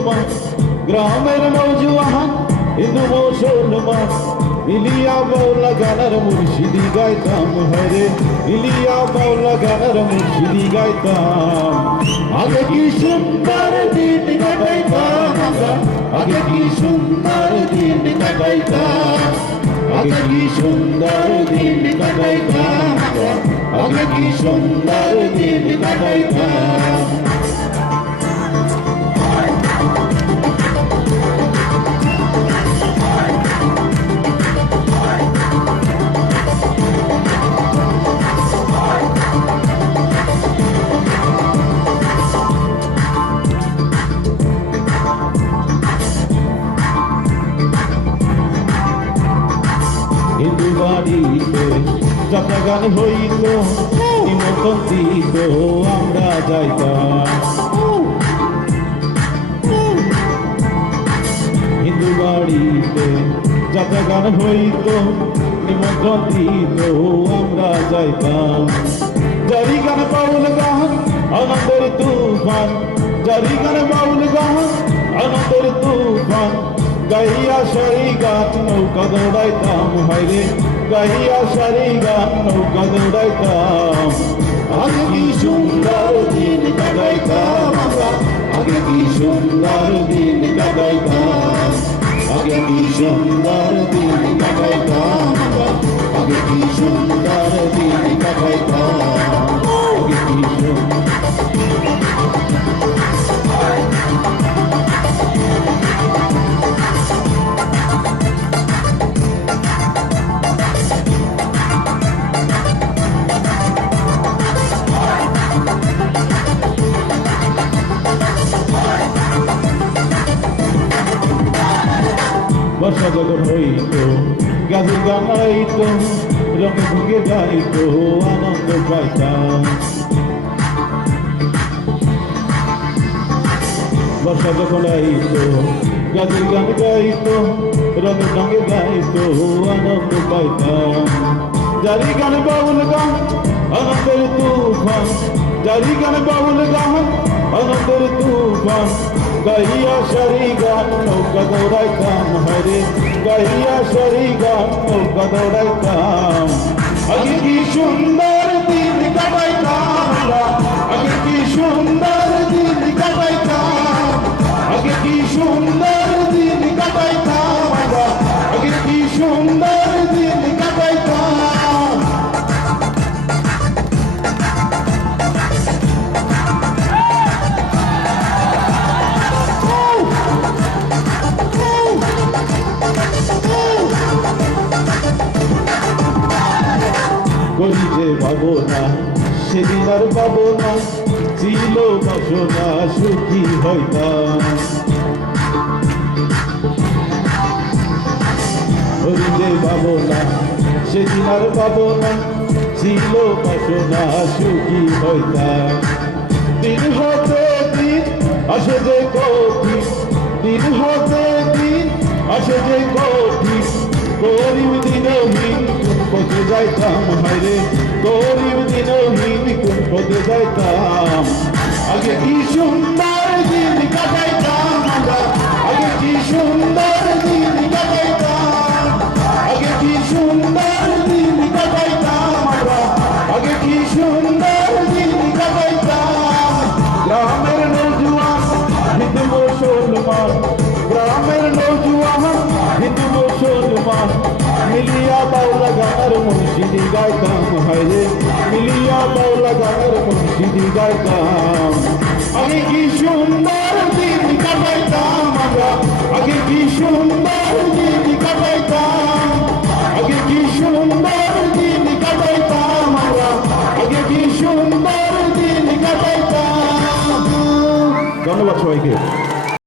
মুসলমান গ্রামের নৌজওয়ান হিন্দু মুসলমান মিলিয়া বাউলা গানার মুর্শিদি গাইতাম হরে মিলিয়া বাউলা গানার মুর্শিদি গাইতাম আগে কি সুন্দর দিন কাটাইতাম আমরা আগে কি সুন্দর দিন কাটাইতাম আগে কি সুন্দর দিন কাটাইতাম আমরা আগে কি সুন্দর দিন কাটাইতাম হিন্দু বাড়িতে যাত্রা গান হইত নিমন্ত্রণ দিত আমরা যাইতাম হিন্দু বাড়িতে যাত্রা গান হইত নিমন্ত্রণ দিত আমরা যাইতাম জারি গান বাউল গান আনন্দের তুফান জারি গান বাউল গান আনন্দের তুফান গাইয়া সারি গান নৌকা দৌড়াইতাম হাইরে গাইয়া সারি গান নৌকা দৌড়াইতাম আগে কি সুন্দর দিন কাটাইতাম আমরা আগে কি সুন্দর দিন কাটাইতাম আগে কি সুন্দর দিন কাটাইতাম আমরা আগে কি সুন্দর দিন কাটাইতাম আগে কি সুন্দর বর্ষা যখন হইত গাছের গান হইত রঙে ভুগে যাইত আনন্দ পাইতাম বর্ষা যখন আইত গাছের গান গাইত রঙে রঙে গাইত আনন্দ পাইতাম জারি গান বাউল গান আনন্দের তুফান জারি গান বাউল গান আনন্দের তুফান গাইয়া সারি গান নৌকা দৌড়াইতাম হরে গাইয়া সারি গান নৌকা দৌড়াইতাম আগে কি সুন্দর দিন কাটাইতাম আমরা আগে কি সুন্দর দিন কাটাইতাম আগে কি সুন্দর দিন কাটাইতাম আমরা আগে কি সুন্দর দিন কাটাইতাম করি যে পাবো না সেদিন আর পাবো না ছিল বাসনা সুখী হইতাম করি যে পাবো না সেদিন আর পাবো না ছিল বাসনা সুখী হইতাম দিন হতে দিন আসে যে কঠিন দিন হতে দিন আসে যে কঠিন গরিব দিনহীন কোন পথে যাইতাম হায়রে গরিব দিনহীন কোন পথে যাইতাম আগে কি সুন্দর দিন কাটাইতাম আমরা আগে কি সুন্দর দিন কাটাইতাম আগে কি সুন্দর দিন কাটাইতাম আমরা আগে কি সুন্দর দিন কাটাইতাম গ্রামের নৌজওয়ান হিন্দু মুসলমান গ্রামের নৌজওয়ান হিন্দু মুসলমান মিলিয়া বাউলা গানার মুর্শিদি গাইতাম হায়রে মিলিয়া বাউলা গানার মুর্শিদি গাইতাম আগে কি সুন্দর দিন কাটাইতাম আমরা আগে কি সুন্দর দিন কাটাইতাম আগে কি সুন্দর দিন কাটাইতাম আমরা আগে কি সুন্দর দিন কাটাইতাম ধন্যবাদ সবাইকে